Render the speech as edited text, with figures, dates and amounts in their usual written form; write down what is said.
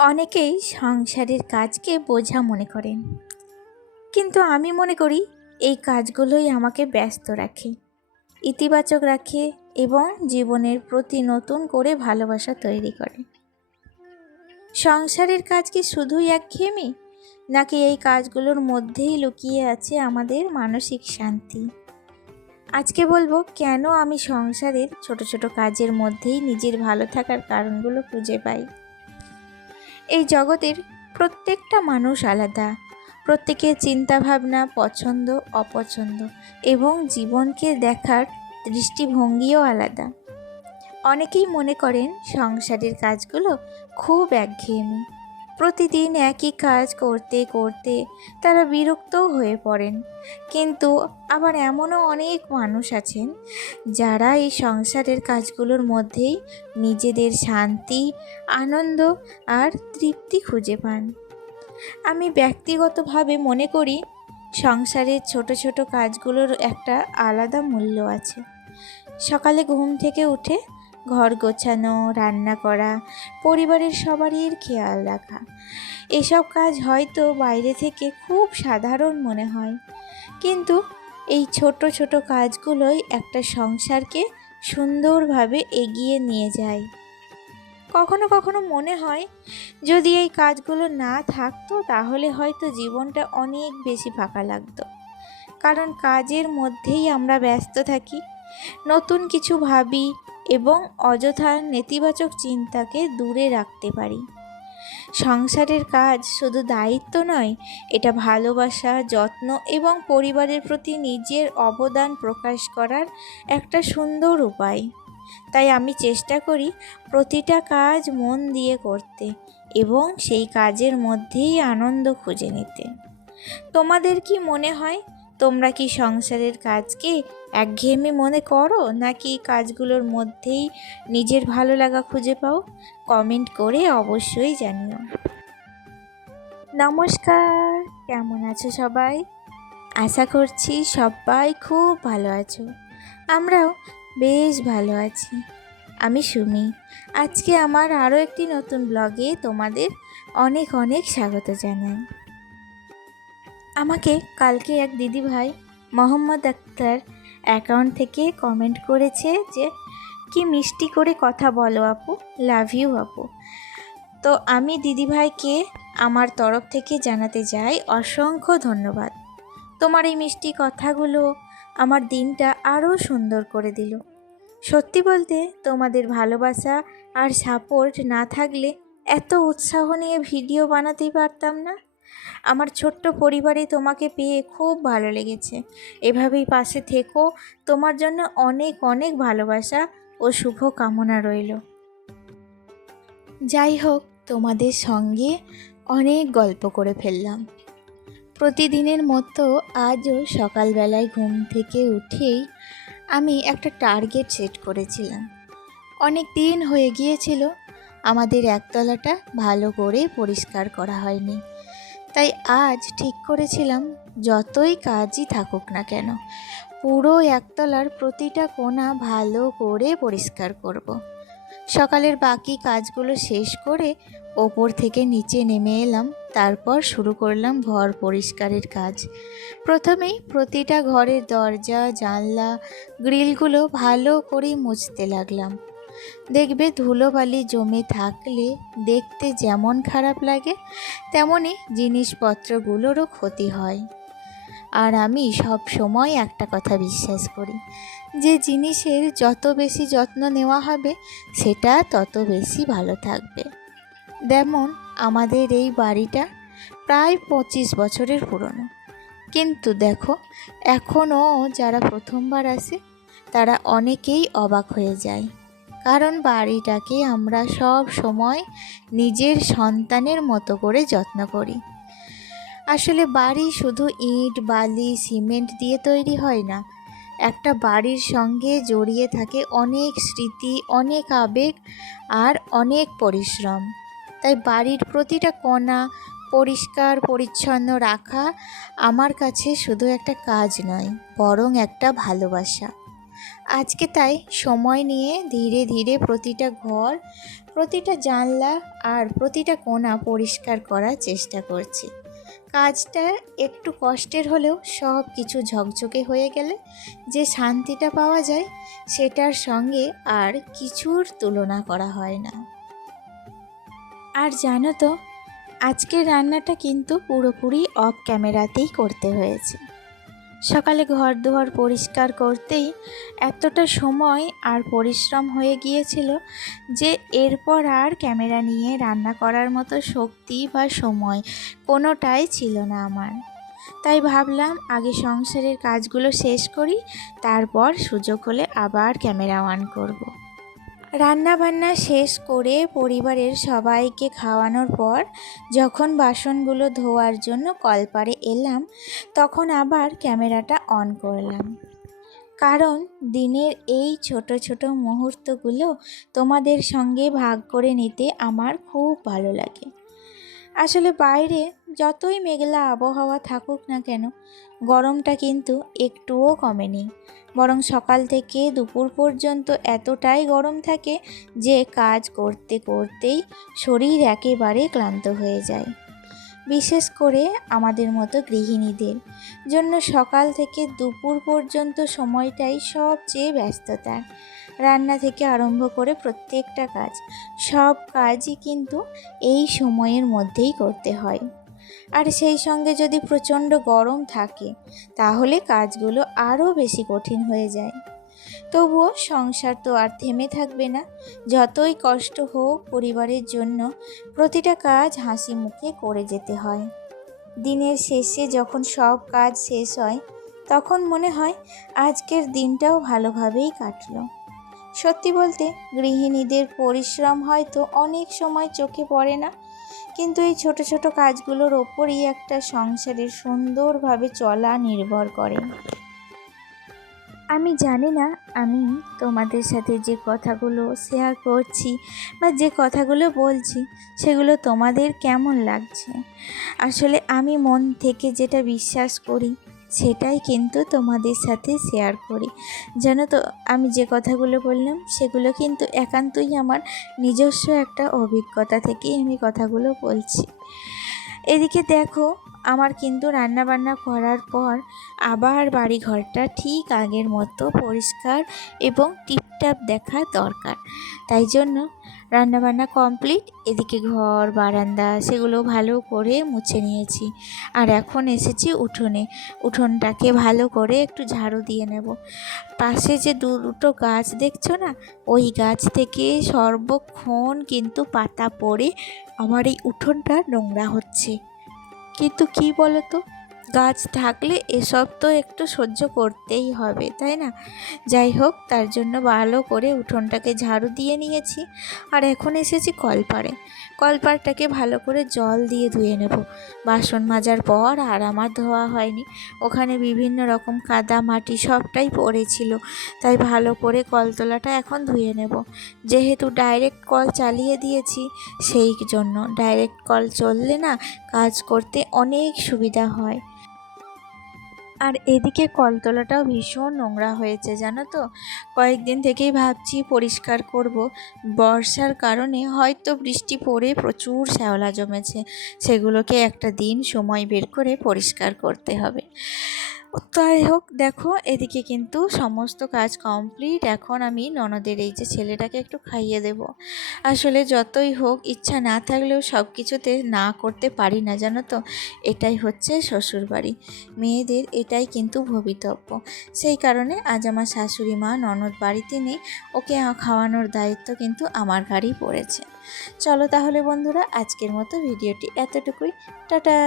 অনেকেই সংসারের কাজকে বোঝা মনে করেন, কিন্তু আমি মনে করি এই কাজগুলোই আমাকে ব্যস্ত রাখে, ইতিবাচক রাখে এবং জীবনের প্রতি নতুন করে ভালোবাসা তৈরি করে। সংসারের কাজ কি শুধুই একঘেয়েমি, নাকি এই কাজগুলোর মধ্যেই লুকিয়ে আছে আমাদের মানসিক শান্তি? আজকে বলবো কেন আমি সংসারের ছোট ছোট কাজের মধ্যেই নিজের ভালো থাকার কারণগুলো খুঁজে পাই। এই জগতের প্রত্যেকটা মানুষ আলাদা, প্রত্যেকের চিন্তাভাবনা, পছন্দ অপছন্দ এবং জীবনকে দেখার দৃষ্টিভঙ্গিও আলাদা। অনেকেই মনে করেন সংসারের কাজগুলো খুব একঘেয়েমি, প্রতিদিন একই কাজ করতে করতে তারা বিরক্তও হয়ে পড়েন। কিন্তু আবার এমনও অনেক মানুষ আছেন যারা এই সংসারের কাজগুলোর মধ্যেই নিজেদের শান্তি, আনন্দ আর তৃপ্তি খুঁজে পান। আমি ব্যক্তিগতভাবে মনে করি সংসারের ছোট ছোট কাজগুলোর একটা আলাদা মূল্য আছে। সকালে ঘুম থেকে উঠে ঘর গোছানো, রান্না করা, পরিবারের সবারই খেয়াল রাখা, এসব কাজ হয়তো বাইরে থেকে খুব সাধারণ মনে হয়, কিন্তু এই ছোট ছোট কাজগুলোই একটা সংসারকে সুন্দরভাবে এগিয়ে নিয়ে যায়। কখনো কখনো মনে হয় যদি এই কাজগুলো না থাকতো তাহলে হয়তো জীবনটা অনেক বেশি ফাঁকা লাগতো, কারণ কাজের মধ্যেই আমরা ব্যস্ত থাকি, নতুন কিছু ভাবি এবং অযথা নেতিবাচক চিন্তাকে দূরে রাখতে পারি। সংসারের কাজ শুধু দায়িত্ব নয়, এটা ভালোবাসা, যত্ন এবং পরিবারের প্রতি নিজের অবদান প্রকাশ করার একটা সুন্দর উপায়। তাই আমি চেষ্টা করি প্রতিটা কাজ মন দিয়ে করতে এবং সেই কাজের মধ্যেই আনন্দ খুঁজে নিতে। তোমাদের কি মনে হয়, তোমরা কি সংসারের কাজকে একঘেয়েমি মনে করো, নাকি কাজগুলোর মধ্যেই নিজের ভালো লাগা খুঁজে পাও? কমেন্ট করে অবশ্যই জানিও। নমস্কার, কেমন আছো সবাই? আশা করছি সবাই খুব ভালো আছো। আমরাও বেশ ভালো আছি। আমি সুমি। আজকে আমার আরও একটি নতুন ব্লগে তোমাদের অনেক অনেক স্বাগত জানাই। আমাকে কালকে এক দিদিভাই মোহাম্মদ আক্তার অ্যাকাউন্ট থেকে কমেন্ট করেছে যে কি মিষ্টি করে কথা বলো আপু, লাভ ইউ আপু। তো আমি দিদিভাইকে আমার তরফ থেকে জানাতে চাই অসংখ্য ধন্যবাদ। তোমার এই মিষ্টি কথাগুলো আমার দিনটা আরও সুন্দর করে দিল। সত্যি বলতে তোমাদের ভালোবাসা আর সাপোর্ট না থাকলে এত উৎসাহ নিয়ে ভিডিও বানাতেই পারতাম না। আমার ছোট্ট পরিবারে তোমাকে পেয়ে খুব ভালো লেগেছে। এভাবেই পাশে থেকো। তোমার জন্য অনেক অনেক ভালোবাসা ও শুভ কামনা রইল। যাই হোক, তোমাদের সঙ্গে অনেক গল্প করে ফেললাম। প্রতিদিনের মতো আজও সকালবেলায় ঘুম থেকে উঠেই আমি একটা টার্গেট সেট করেছিলাম। অনেক দিন হয়ে গিয়েছিল আমাদের একতলাটা ভালো করে পরিষ্কার করা হয়নি, তাই আজ ঠিক করেছিলাম যতই কাজই থাকুক না কেন পুরো একতলার প্রতিটা কোণা ভালো করে পরিষ্কার করব। সকালের বাকি কাজগুলো শেষ করে ওপর থেকে নিচে নেমে এলাম, তারপর শুরু করলাম ঘর পরিষ্কারের কাজ। প্রথমেই প্রতিটা ঘরের দরজা, জানলা, গ্রিলগুলো ভালো করে মুছতে লাগলাম। দেখবে ধুলোবালি জমে থাকলে দেখতে যেমন খারাপ লাগে, তেমনি জিনিসপত্রগুলোরও ক্ষতি হয়। আর আমি সব সময় একটা কথা বিশ্বাস করি, যে জিনিসের যত বেশি যত্ন নেওয়া হবে সেটা তত বেশি ভালো থাকবে। যেমন আমাদের এই বাড়িটা প্রায় 25 বছরের পুরনো, কিন্তু দেখো এখনও যারা প্রথমবার আসে তারা অনেকেই অবাক হয়ে যায়, কারণ বাড়িটাকে আমরা সব সময় নিজের সন্তানের মতো করে যত্ন করি। আসলে বাড়ি শুধু ইট, বালি, সিমেন্ট দিয়ে তৈরি হয় না। একটা বাড়ির সঙ্গে জড়িয়ে থাকে অনেক স্মৃতি, অনেক আবেগ আর অনেক পরিশ্রম। তাই বাড়ির প্রতিটা কোণা পরিষ্কার পরিচ্ছন্ন রাখা আমার কাছে শুধু একটা কাজ নয়, বরং একটা ভালোবাসা। আজকে তাই সময় নিয়ে ধীরে ধীরে প্রতিটা ঘর, প্রতিটা জানলা আর প্রতিটা কোণা পরিষ্কার করার চেষ্টা করছি। কাজটা একটু কষ্টের হলেও সব কিছু ঝকঝকে হয়ে গেলে যে শান্তিটা পাওয়া যায় সেটার সঙ্গে আর কিছুর তুলনা করা হয় না। আর জানো তো, আজকের রান্নাটা কিন্তু পুরোপুরি অফ ক্যামেরাতেই করতে হয়েছে। সকালে ঘর দুয়ার পরিষ্কার করতেই এতটা সময় আর পরিশ্রম হয়ে গিয়েছিল যে এরপর আর ক্যামেরা নিয়ে রান্না করার মতো শক্তি বা সময় কোনোটাই ছিল না আমার। তাই ভাবলাম আগে সংসারের কাজগুলো শেষ করি, তারপর সুযোগ হলে আবার ক্যামেরা অন করব। রান্না বান্না শেষ করে পরিবারের সবাইকে খাওয়ানোর পর যখন বাসনগুলো ধোয়ার জন্য কলপারে এলাম, তখন আবার ক্যামেরাটা অন করলাম। কারণ দিনের এই ছোট ছোট মুহূর্তগুলো তোমাদের সঙ্গে ভাগ করে নিতে আমার খুব ভালো লাগে। আসলে বাইরে যতই মেঘলা আবহাওয়া থাকুক না কেন, গরমটা কিন্তু একটুও কমেনি, বরং সকাল থেকে দুপুর পর্যন্ত এতটাই গরম থাকে যে কাজ করতে করতেই শরীর একেবারে ক্লান্ত হয়ে যায়। বিশেষ করে আমাদের মতো গৃহিণীদের জন্য সকাল থেকে দুপুর পর্যন্ত সময়টাই সবচেয়ে ব্যস্ততার। রান্না থেকে আরম্ভ করে প্রত্যেকটা কাজ, সব কাজই কিন্তু এই সময়ের মধ্যেই করতে হয়। আর সেই সঙ্গে যদি প্রচণ্ড গরম থাকে তাহলে কাজগুলো আরও বেশি কঠিন হয়ে যায়। তবুও সংসার তো আর থেমে থাকবে না। যতই কষ্ট হোক পরিবারের জন্য প্রতিটা কাজ হাসি মুখে করে যেতে হয়। দিনের শেষে যখন সব কাজ শেষ হয় তখন মনে হয় আজকের দিনটাও ভালোভাবেই কাটলো। সত্যি বলতে গৃহিণীদের পরিশ্রম হয়তো অনেক সময় চোখে পড়ে না, কিন্তু এই ছোট ছোট কাজগুলোর ওপরই একটা সংসারের সুন্দরভাবে চলা নির্ভর করে। আমি জানি না আমি তোমাদের সাথে যে কথাগুলো শেয়ার করছি বা যে কথাগুলো বলছি সেগুলো তোমাদের কেমন লাগছে। আসলে আমি মন থেকে যেটা বিশ্বাস করি সেটাই কিন্তু তোমাদের সাথে শেয়ার করি। জানো তো, আমি যে কথাগুলো বললাম সেগুলো কিন্তু একান্তই আমার নিজস্ব একটা অভিজ্ঞতা থেকেই আমি কথাগুলো বলছি। এদিকে দেখো, আমার কিন্তু রান্নাবান্না করার পর আবার বাড়িঘরটা ঠিক আগের মতো পরিষ্কার এবং টিপটাপ দেখা দরকার। তাই জন্য রান্নাবান্না কমপ্লিট, এদিকে ঘর বারান্দা সেগুলো ভালো করে মুছে নিয়েছি। আর এখন এসেছি উঠোনে। উঠোনটাকে ভালো করে একটু ঝাড়ু দিয়ে নেব। পাশে যে দুটো গাছ দেখছো না, ওই গাছ থেকে সর্বক্ষণ কিন্তু পাতা পড়ে আমার এই উঠোনটা নোংরা হচ্ছে। কিন্তু কি বলো তো, গাছ থাকলে এসব তো একটু সহ্য করতেই হবে, তাই না? যাই হোক, তার জন্য ভালো করে উঠোনটাকে ঝাড়ু দিয়ে নিয়েছি। আর এখন এসেছি কলপাড়ে। কলপাড়টাকে ভালো করে জল দিয়ে ধুয়ে নেব। বাসন মাজার পর আর আমার ধোয়া হয়নি, ওখানে বিভিন্ন রকম কাদা মাটি সবটাই পড়েছিল। তাই ভালো করে কলতলাটা এখন ধুয়ে নেব। যেহেতু ডাইরেক্ট কল চালিয়ে দিয়েছি, সেই জন্য ডাইরেক্ট কল চললে না কাজ করতে অনেক সুবিধা হয়। আর এদিকে কলতলাটাও ভীষণ নোংরা হয়েছে, জানো তো। কয়েকদিন থেকেই ভাবছি পরিষ্কার করব। বর্ষার কারণে হয়তো বৃষ্টি পড়ে প্রচুর শ্যাওলা জমেছে, সেগুলোকে একটা দিন সময় বের করে পরিষ্কার করতে হবে। তাই হোক, দেখো এদিকে কিন্তু সমস্ত কাজ কমপ্লিট। এখন আমি ননদের এই যে ছেলেটাকে একটু খাইয়ে দেব। আসলে যতই হোক ইচ্ছা না থাকলেও সব কিছুতে না করতে পারি না, জানো তো। এটাই হচ্ছে শ্বশুরবাড়ি, মেয়েদের এটাই কিন্তু ভবিতব্য। সেই কারণে আজ আমার শাশুড়ি মা ননদ বাড়িতে নেই, ওকে খাওয়ানোর দায়িত্ব কিন্তু আমার ঘাড়েই পড়েছে। চলো তাহলে বন্ধুরা, আজকের মতো ভিডিওটি এতটুকুই। টাটা।